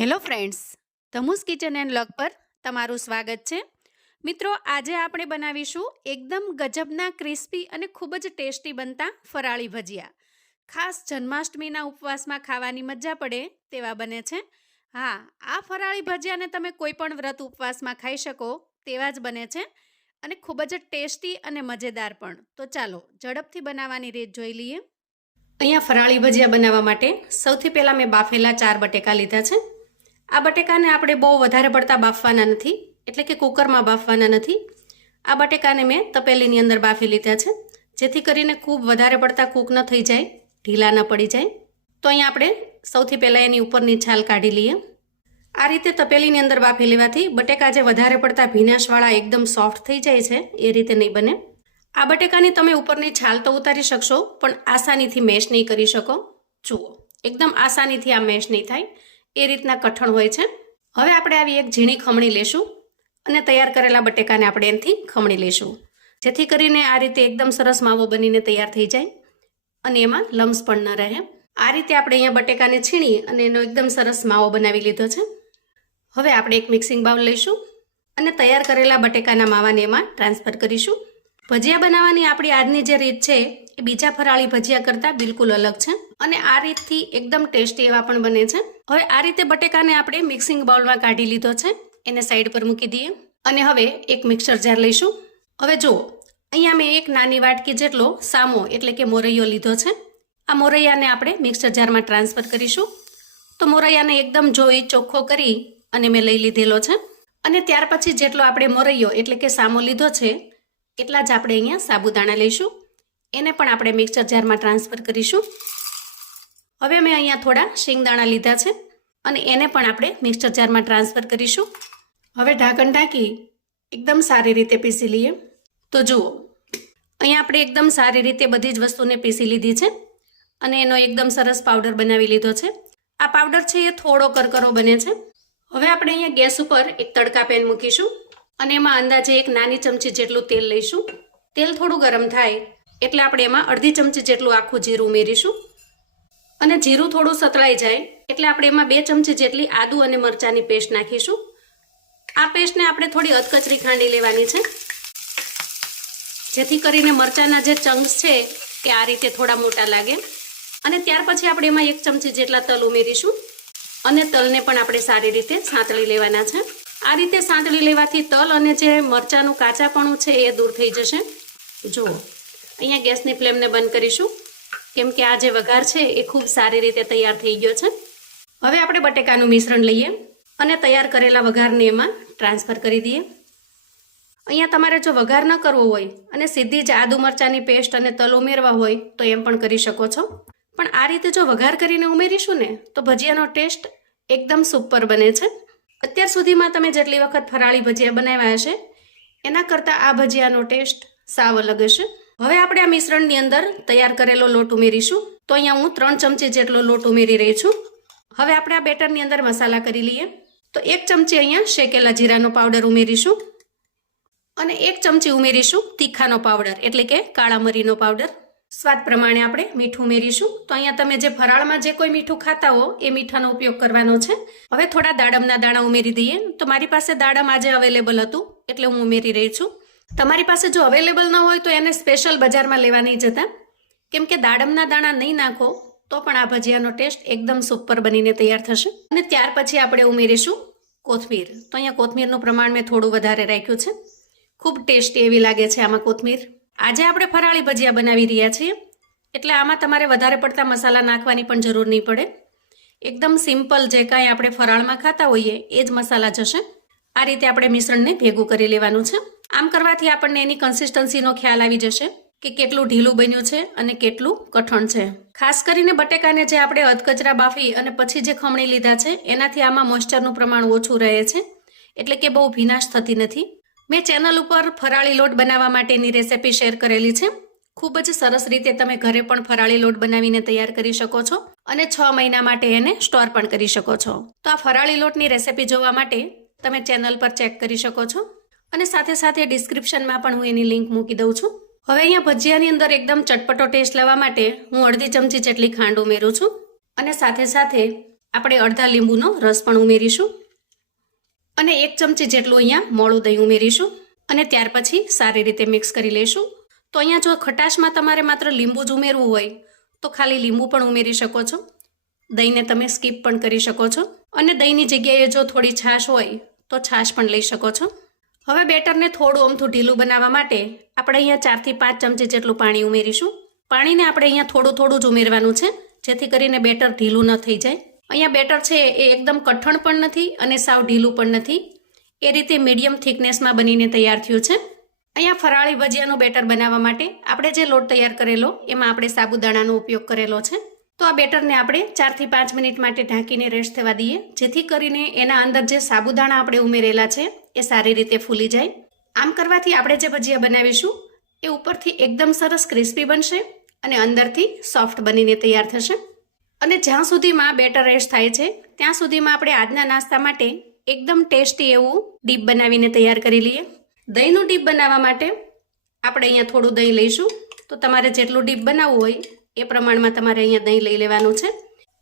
Hello friends, Dhamu's kitchen and vlog પર તમારું સ્વાગત છે. મિત્રો, આજે આપણે બનાવીશું એકદમ ગજબના ક્રિસ્પી અને ખૂબ જ ટેસ્ટી બનતા ફરાળી ભજીયા. ખાસ જન્માષ્ટમીના ઉપવાસમાં ખાવાની મજા પડે તેવા બને છે. હા, આ ફરાળી ભજીયાને તમે કોઈ પણ વ્રત ઉપવાસમાં ખાઈ શકો તેવા જ બને છે અને ખૂબ જ ટેસ્ટી અને મજેદાર પણ. તો ચાલો ઝડપથી બનાવવાની રીત જોઈ લઈએ. અહીંયા ફરાળી ભજીયા બનાવવા માટે સૌથી પહેલાં મેં બાફેલા 4 બટેકા લીધા છે. આ બટેકાને આપણે બહુ વધારે પડતા બાફવાના નથી, એટલે કે કુકરમાં બાફવાના નથી. આ બટેકાને મેં તપેલીની અંદર બાફી લીધા છે, જેથી કરીને ખૂબ વધારે પડતા કૂક ન થઈ જાય, ઢીલા ન પડી જાય. તો અહીંયા આપણે સૌથી પહેલાં એની ઉપરની છાલ કાઢી લઈએ. આ રીતે તપેલીની અંદર બાફી લેવાથી બટેકા જે વધારે પડતા ભીનાશવાળા એકદમ સોફ્ટ થઈ જાય છે એ રીતે નહીં બને. આ બટેકાની તમે ઉપરની છાલ તો ઉતારી શકશો, પણ આસાનીથી મેશ નહીં કરી શકો. જુઓ, એકદમ આસાનીથી આ મેશ નહીં થાય, એ રીતના કઠણ હોય છે. હવે આપણે આવી એક ઝીણી ખમણી લેશું અને તૈયાર કરેલા બટેકાને આપણે એનાથી ખમણી લેશું, જેથી કરીને આ રીતે એકદમ સરસ માવો બનીને તૈયાર થઈ જાય અને એમાં લમ્સ પણ ન રહે. આ રીતે આપણે અહીંયા બટેકાને છીણી અને એનો એકદમ સરસ માવો બનાવી લીધો છે. હવે આપણે એક મિક્સિંગ બાઉલ લઈશું અને તૈયાર કરેલા બટેકાના માવાને એમાં ટ્રાન્સફર કરીશું. ભજીયા બનાવવાની આપણી આજની જે રીત છે એ બીજા ફરાળી ભજીયા કરતાં બિલકુલ અલગ છે અને આ રીતથી એકદમ ટેસ્ટી એવા પણ બને છે. હવે આ રીતે બટેકાને આપણે મિક્સિંગ બાઉલમાં કાઢી લીધો છે, એને સાઈડ પર મૂકી દઈએ અને હવે એક મિક્સર જાર લઈશું. હવે જુઓ, અહીંયા મેં એક નાની વાટકી જેટલો સામો એટલે કે મોરૈયો લીધો છે. આ મોરૈયાને આપણે મિક્સર જારમાં ટ્રાન્સફર કરીશું. તો મોરૈયાને એકદમ જોઈ ચોખ્ખો કરી અને મેં લઈ લીધેલો છે અને ત્યાર પછી જેટલો આપણે મોરૈયો એટલે કે સામો લીધો છે એટલા જ આપણે અહીંયા સાબુદાણા લઈશું. એને પણ આપણે મિક્સર જારમાં ટ્રાન્સફર કરીશું. હવે મેં અહીંયા થોડા શિંગદાણા લીધા છે અને એને પણ આપણે મિક્સર જારમાં ટ્રાન્સફર કરીશું. હવે ઢાંકણ ઢાંકી એકદમ સારી રીતે પીસી લઈએ. તો જુઓ, અહીંયા આપણે એકદમ સારી રીતે બધી જ વસ્તુને પીસી લીધી છે અને એનો એકદમ સરસ પાવડર બનાવી લીધો છે. આ પાવડર છે એ થોડો કરકરો બને છે. હવે આપણે અહીંયા ગેસ ઉપર એક તડકા પેન મૂકીશું અને એમાં અંદાજે એક નાની ચમચી જેટલું તેલ લઈશું. તેલ થોડું ગરમ થાય એટલે આપણે એમાં અડધી ચમચી જેટલું આખું જીરું ઉમેરીશું અને જીરું થોડું સતળાઈ જાય એટલે આપણે એમાં 2 ચમચી જેટલી આદુ અને મરચાંની પેસ્ટ નાખીશું. આ પેસ્ટને આપણે થોડી અધકચરી ખાંડી લેવાની છે, જેથી કરીને મરચાંના જે ચંક્સ છે એ આ રીતે થોડા મોટા લાગે. અને ત્યાર પછી આપણે એમાં 1 ચમચી જેટલા તલ ઉમેરીશું અને તલને પણ આપણે સારી રીતે સાંતળી લેવાના છે. આ રીતે સાંતળી લેવાથી તલ અને જે મરચાંનું કાચાપણું છે એ દૂર થઈ જશે. જુઓ, અહીંયા ગેસની ફ્લેમને બંધ કરીશું, કેમ કે આ જે વઘાર છે એ ખૂબ સારી રીતે તૈયાર થઈ ગયો છે. હવે આપણે બટેકાનું મિશ્રણ લઈએ અને તૈયાર કરેલા વઘારને એમાં ટ્રાન્સફર કરી દઈએ. અહીંયા તમારે જો વઘાર ન કરવો હોય અને સીધી જ આદુ મરચાંની પેસ્ટ અને તલ ઉમેરવા હોય તો એમ પણ કરી શકો છો, પણ આ રીતે જો વઘાર કરીને ઉમેરીશું ને તો ભજીયાનો ટેસ્ટ એકદમ સુપર બને છે. અત્યાર સુધીમાં તમે જેટલી વખત ફરાળી ભજીયા બનાવ્યા હશે એના કરતાં આ ભજીયાનો ટેસ્ટ સાવ અલગ હશે. હવે આપણે આ મિશ્રણની અંદર તૈયાર કરેલો લોટ ઉમેરીશું. તો અહીંયા હું 3 ચમચી જેટલો લોટ ઉમેરી રહી છું. હવે આપણે આ બેટરની અંદર મસાલા કરી લઈએ. તો 1 ચમચી અહીંયા શેકેલા જીરાનો પાવડર ઉમેરીશું અને 1 ચમચી ઉમેરીશું તીખાનો પાવડર એટલે કે કાળા મરીનો પાવડર. સ્વાદ પ્રમાણે આપણે મીઠું ઉમેરીશું. તો અહીંયા તમે જે ફરાળમાં જે કોઈ મીઠું ખાતા હો એ મીઠાનો ઉપયોગ કરવાનો છે. હવે થોડા દાડમના દાણા ઉમેરી દઈએ. તો મારી પાસે દાડમ આજે અવેલેબલ હતું એટલે હું ઉમેરી રહી છું. તમારી પાસે જો અવેલેબલ ન હોય તો એને સ્પેશિયલ બજારમાં લેવા નહીં જતા, કેમ કે દાડમના દાણા નહીં નાખો તો પણ આ ભજીયાનો ટેસ્ટ એકદમ સુપર બનીને તૈયાર થશે. અને ત્યાર પછી આપણે ઉમેરીશું કોથમીર. તો અહીંયા કોથમીરનું પ્રમાણ મેં થોડું વધારે રાખ્યું છે. ખૂબ ટેસ્ટી એવી લાગે છે આમાં કોથમીર. આજે આપણે ફરાળી ભજીયા બનાવી રહ્યા છીએ એટલે આમાં તમારે વધારે પડતા મસાલા નાખવાની પણ જરૂર નહીં પડે. એકદમ સિમ્પલ જે કાંઈ આપણે ફરાળમાં ખાતા હોઈએ એ જ મસાલા જશે. આ રીતે આપણે મિશ્રણને ભેગું કરી લેવાનું છે. આમ કરવાથી આપણને એની કન્સિસ્ટન્સીનો ખ્યાલ આવી જશે કે કેટલું ઢીલું બન્યું છે અને કેટલું કઠણ છે. ખાસ કરીને બટેકાને જે આપણે અધકચરા બાફી અને પછી જે ખમણી લીધા છે એનાથી આમાં મોઇસ્ચરનું પ્રમાણ ઓછું રહે છે, એટલે કે બહુ ભીનાશ થતી નથી. મેં ચેનલ ઉપર ફરાળી લોટ બનાવવા માટેની રેસિપી શેર કરેલી છે. ખૂબ જ સરસ રીતે તમે ઘરે પણ ફરાળી લોટ બનાવીને તૈયાર કરી શકો છો અને 6 મહિના માટે એને સ્ટોર પણ કરી શકો છો. તો આ ફરાળી લોટની રેસિપી જોવા માટે તમે ચેનલ પર ચેક કરી શકો છો અને સાથે સાથે ડિસ્ક્રિપ્શનમાં પણ હું એની લિંક મૂકી દઉં છું. હવે અહીંયા ભજીયાની અંદર એકદમ ચટપટો ટેસ્ટ લાવવા માટે હું અડધી ચમચી જેટલી ખાંડ ઉમેરું છું અને સાથે સાથે આપણે અડધા લીંબુનો રસ પણ ઉમેરીશું અને 1 ચમચી જેટલું અહીંયા મોળું દહીં ઉમેરીશું અને ત્યાર પછી સારી રીતે મિક્સ કરી લઈશું. તો અહીંયા જો ખટાશમાં તમારે માત્ર લીંબુ જ ઉમેરવું હોય તો ખાલી લીંબુ પણ ઉમેરી શકો છો. દહીંને તમે સ્કીપ પણ કરી શકો છો અને દહીંની જગ્યાએ જો થોડી છાશ હોય તો છાશ પણ લઈ શકો છો. હવે બેટરને થોડું અમથું ઢીલું બનાવવા માટે આપણે અહીંયા 4 થી 5 ચમચી જેટલું પાણી ઉમેરીશું. પાણીને આપણે અહીંયા થોડું જ ઉમેરવાનું છે જેથી કરીને બેટર ઢીલું ન થઈ જાય. અહીંયા બેટર છે એ એકદમ કઠણ પણ નથી અને સાવ ઢીલું પણ નથી, એ રીતે મીડિયમ થિકનેસમાં બનીને તૈયાર થયું છે. અહીંયા ફરાળી ભજીયાનું બેટર બનાવવા માટે આપણે જે લોટ તૈયાર કરેલો એમાં આપણે સાબુદાણાનો ઉપયોગ કરેલો છે. તો આ બેટરને આપણે 4 થી 5 મિનિટ માટે ઢાંકીને રેસ્ટ થવા દઈએ જેથી કરીને એના અંદર જે સાબુદાણા આપણે ઉમેરેલા છે એ સારી રીતે ફૂલી જાય. આમ કરવાથી આપણે જે ભજીયા બનાવીશું એ ઉપરથી એકદમ સરસ ક્રિસ્પી બનશે અને અંદરથી સોફ્ટ બનીને તૈયાર થશે. અને જ્યાં સુધીમાં બેટર રેસ્ટ થાય છે ત્યાં સુધીમાં આપણે આજના નાસ્તા માટે એકદમ ટેસ્ટી એવું ડીપ બનાવીને તૈયાર કરી લઈએ. દહીંનું ડીપ બનાવવા માટે આપણે અહીંયા થોડું દહીં લઈશું. તો તમારે જેટલું ડીપ બનાવવું હોય એ પ્રમાણમાં તમારે અહીંયા દહીં લઈ લેવાનું છે.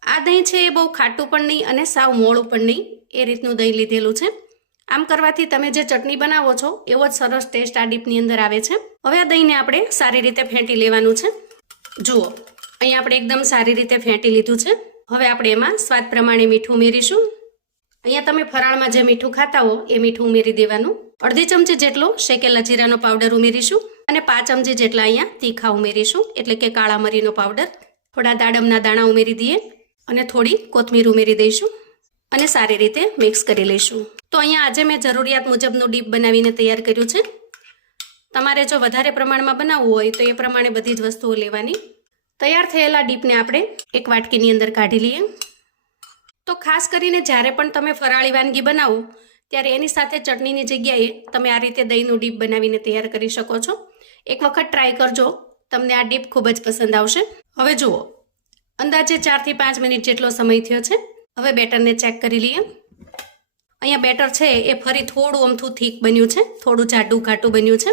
આ દહીં છે એ બહુ ખાટું પણ નહીં અને સાવ મોળું પણ નહીં, એ રીતનું દહીં લીધેલું છે. આમ કરવાથી તમે જે ચટણી બનાવો છો એવો જ સરસ ટેસ્ટ આ ડીપની અંદર આવે છે. હવે આ દહીંને આપણે સારી રીતે ફેંટી લેવાનું છે. જુઓ, અહીંયા આપણે એકદમ સારી રીતે ફેંટી લીધું છે. હવે આપણે એમાં સ્વાદ પ્રમાણે મીઠું ઉમેરીશું. અહીંયા તમે ફરાળમાં જે મીઠું ખાતા હો એ મીઠું ઉમેરી દેવાનું. અડધી ચમચી જેટલો શેકેલા જીરાનો પાવડર ઉમેરીશું અને 5 ચમચી જેટલા અહીંયા તીખા ઉમેરીશું, એટલે કે કાળા મરીનો પાવડર. થોડા દાડમના દાણા ઉમેરી દઈએ અને થોડી કોથમીર ઉમેરી દઈશું અને સારી રીતે મિક્સ કરી લઈશું. તો અહીંયા આજે મેં જરૂરિયાત મુજબનું ડીપ બનાવીને તૈયાર કર્યું છે. તમારે જો વધારે પ્રમાણમાં બનાવવું હોય તો એ પ્રમાણે બધી જ વસ્તુઓ લેવાની. તૈયાર થયેલા ડીપને આપણે એક વાટકીની અંદર કાઢી લઈએ. તો ખાસ કરીને જ્યારે પણ તમે ફરાળી વાનગી બનાવો ત્યારે એની સાથે ચટણીની જગ્યાએ તમે આ રીતે દહીંનું ડીપ બનાવીને તૈયાર કરી શકો છો. એક વખત ટ્રાય કરજો, તમને આ ડીપ ખૂબ જ પસંદ આવશે. હવે જુઓ, અંદાજે 4 થી 5 મિનિટ જેટલો સમય થયો છે. હવે બેટરને ચેક કરી લઈએ. અહીંયા બેટર છે એ ફરી થોડું અમથું થીક બન્યું છે, થોડું જાડું ઘાટું બન્યું છે.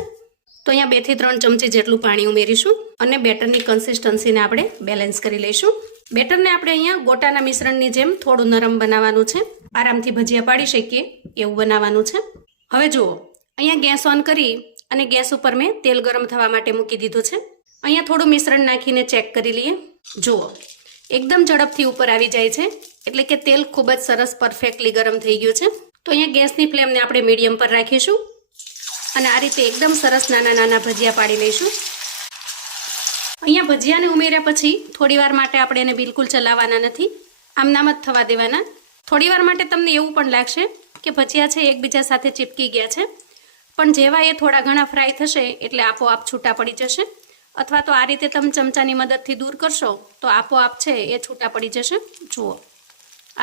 તો અહીંયા 2 થી 3 ચમચી જેટલું પાણી ઉમેરીશું અને બેટરની કન્સિસ્ટન્સીને આપણે બેલેન્સ કરી લઈશું. બેટરને આપણે અહીંયા ગોટાના મિશ્રણની જેમ થોડું નરમ બનાવવાનું છે, આરામથી ભજીયા પાડી શકીએ એવું બનાવવાનું છે. હવે જુઓ, અહીંયા ગેસ ઓન કરી અને ગેસ ઉપર મેં તેલ ગરમ થવા માટે મૂકી દીધું છે. અહીંયા થોડું મિશ્રણ નાખીને ચેક કરી લઈએ. જુઓ, એકદમ ઝડપથી ઉપર આવી જાય છે, એટલે કે તેલ ખૂબ જ સરસ પરફેક્ટલી ગરમ થઈ ગયું છે. તો અહીંયા ગેસની ફ્લેમને આપણે મીડિયમ પર રાખીશું અને આ રીતે એકદમ સરસ નાના નાના ભજીયા પાડી લઈશું. અહીંયા ભજીયાને ઉમેર્યા પછી થોડીવાર માટે આપણે એને બિલકુલ ચલાવવાના નથી, આમ નામ જ થવા દેવાના. થોડીવાર માટે તમને એવું પણ લાગશે કે ભજીયા છે એકબીજા સાથે ચીપકી ગયા છે, પણ જેવા એ થોડા ઘણા ફ્રાય થશે એટલે આપોઆપ છૂટા પડી જશે. અથવા તો આ રીતે તમે ચમચાની મદદથી દૂર કરશો તો આપોઆપ છે એ છૂટા પડી જશે. જુઓ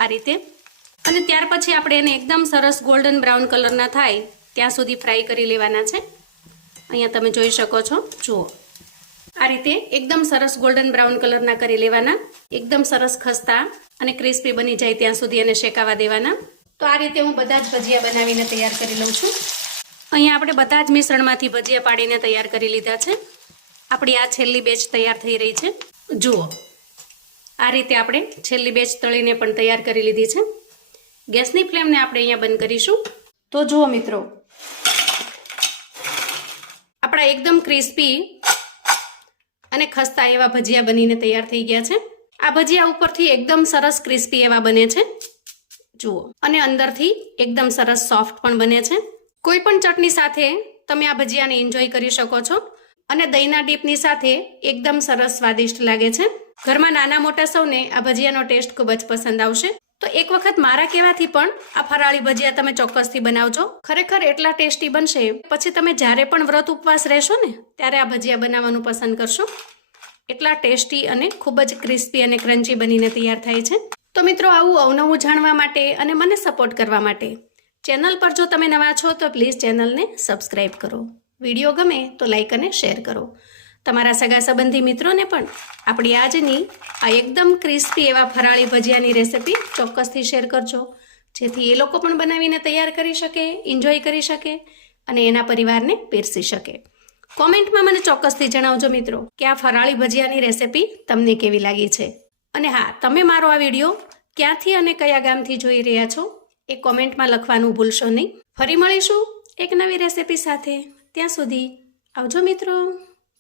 આ રીતે. અને ત્યાર પછી આપણે એને એકદમ સરસ ગોલ્ડન બ્રાઉન કલરના થાય ત્યાં સુધી ફ્રાય કરી લેવાના છે. અહીંયા તમે જોઈ શકો છો. જુઓ આ રીતે એકદમ સરસ ગોલ્ડન બ્રાઉન કલરના કરી લેવાના. એકદમ સરસ ખસ્તા અને ક્રિસ્પી બની જાય ત્યાં સુધી એને શેકાવા દેવાના. તો આ રીતે હું બધા જ ભજીયા બનાવીને તૈયાર કરી લઉં છું. અહીંયા આપણે બધા જ મિશ્રણમાંથી ભજીયા પાડીને તૈયાર કરી લીધા છે. આપણી આ છેલ્લી બેચ તૈયાર થઈ રહી છે. જુઓ આ રીતે આપણે છેલ્લી બેચ તળીને પણ તૈયાર કરી લીધી છે. ગેસની ફ્લેમને આપણે અહીંયા બંધ કરીશું. તો જુઓ મિત્રો, આપણા એકદમ ક્રિસ્પી અને ખસ્તા એવા ભજીયા બનીને તૈયાર થઈ ગયા છે. આ ભજીયા ઉપરથી એકદમ સરસ ક્રિસ્પી એવા બને છે. જુઓ, અને અંદરથી એકદમ સરસ સોફ્ટ પણ બને છે. કોઈ પણ ચટણી સાથે તમે આ ભજીયાને એન્જોય કરી શકો છો અને દહીંના ડીપની સાથે એકદમ સરસ સ્વાદિષ્ટ લાગે છે. ઘરમાં નાના મોટા સૌને આ ભજીયાનો ટેસ્ટ ખૂબ જ પસંદ આવશે. તો એક વખત મારા કહેવાથી પણ આ ફરાળી ભજીયા તમે ચોક્કસથી બનાવજો. ખરેખર એટલા ટેસ્ટી બનશે, પછી તમે જ્યારે પણ વ્રત ઉપવાસ રહેશો ને ત્યારે આ ભજીયા બનાવવાનું પસંદ કરશો. એટલા ટેસ્ટી અને ખૂબ જ ક્રિસ્પી અને ક્રન્ચી બનીને તૈયાર થાય છે. તો મિત્રો, આવું અવનવું જાણવા માટે અને મને સપોર્ટ કરવા માટે ચેનલ પર જો તમે નવા છો તો પ્લીઝ ચેનલને સબસ્ક્રાઈબ કરો. વિડીયો ગમે તો લાઈક અને શેર કરો. તમારા સગા સંબંધી મિત્રોને પણ આપણી આજની આ એકદમ ક્રિસ્પી એવા ફરાળી ભજીયાની રેસિપી ચોક્કસથી શેર કરજો, જેથી એ લોકો પણ બનાવીને તૈયાર કરી શકે, એન્જોય કરી શકે અને એના પરિવારને પીરસી શકે. કોમેન્ટમાં મને ચોક્કસથી જણાવજો મિત્રો કે આ ફરાળી ભજીયાની રેસિપી તમને કેવી લાગી છે. અને હા, તમે મારો આ વિડીયો ક્યાંથી અને કયા ગામથી જોઈ રહ્યા છો એ કોમેન્ટમાં લખવાનું ભૂલશો નહીં. ફરી મળીશું એક નવી રેસિપી સાથે. ત્યાં સુધી આવજો મિત્રો.